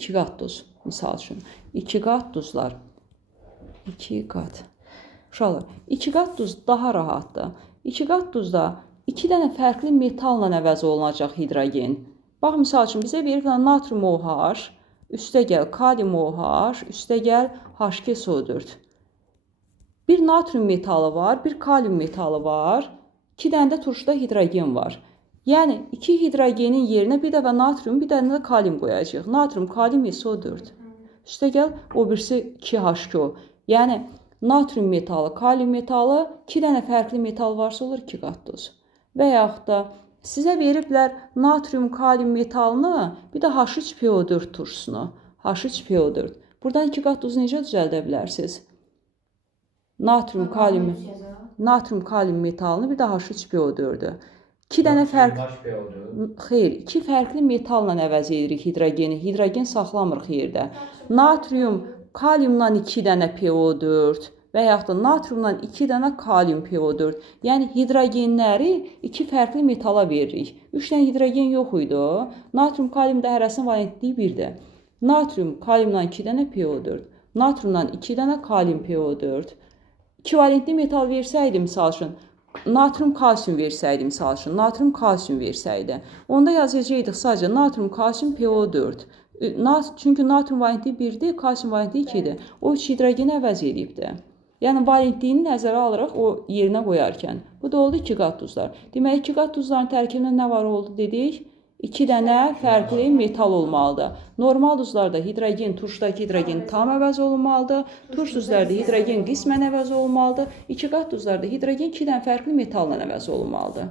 2 qat duz. Misal üçün 2 qat duzlar. 2 qat. Uşaqlar, 2 qat duz daha rahatdır. 2 qat duzda 2 dənə fərqli metalla əvəz olunacaq hidrogen. Bax, misal üçün bizə verir natrium OH, üstə gəl kalium OH, üstə gəl H2SO4. Bir natrium metalı var, bir kalium metalı var, 2 dənə də turşuda hidrogen var. Yəni, 2 hidrogenin yerinə bir dəfə natrium, bir dənə də kalium qoyacaq. Natrium, kalium, SO4. Üstə gəl, o birisi 2H2O. Yəni, natrium metalı, kalium metalı, 2 dənə fərqli metal varsa olur 2 qat duz. Və yaxud da sizə veriblər natrium, kalium metalını, bir də H3PO4 turşusunu. H3PO4. Buradan 2 qat duzu necə düzəldə bilərsiniz? Natrium, kalium metalını, bir də H3PO4-ü. 2 dənə xeyr, 2 fərqli metalla əvəz edirik hidrogeni. Hidrogen saxlamırıq yerdə. Natrium, kaliumdan 2 dənə PO4 və yaxud da natriumdan 2 dənə kalium PO4. Yəni, hidrogenləri 2 fərqli metala veririk. 3 dənə hidrogen yox idi. Natrium, kaliumda hərəsinin valentliyi 1-dir. Natrium, kaliumdan 2 dənə PO4. Natriumdan 2 dənə kalium PO4. 2 valentli metal versəydi, misal üçün, natrium kalsium versəydi, misal üçün, natrium kalsium versəydi. Onda yazacaqdıq sadəcə natrium kalsium PO4. Çünki natrium valentliyi 1-dir, kalsium valentliyi 2-dir. O 3 hidrogeni əvəz edibdir. Yəni, valentliyini nəzərə alırıq o yerinə qoyarkən. Bu da oldu 2 qat duzlar. Demək, 2 qat duzların tərkibində nə var oldu dedik? 2 dənə fərqli metal olmalıdır. Normal duzlarda hidrogen, turşudakı hidrogen tam əvəz olunmalıdır. Turş duzlarda hidrogen qismən əvəz olunmalıdır. 2 qat duzlarda hidrogen 2 dənə fərqli metalla əvəz olunmalıdır.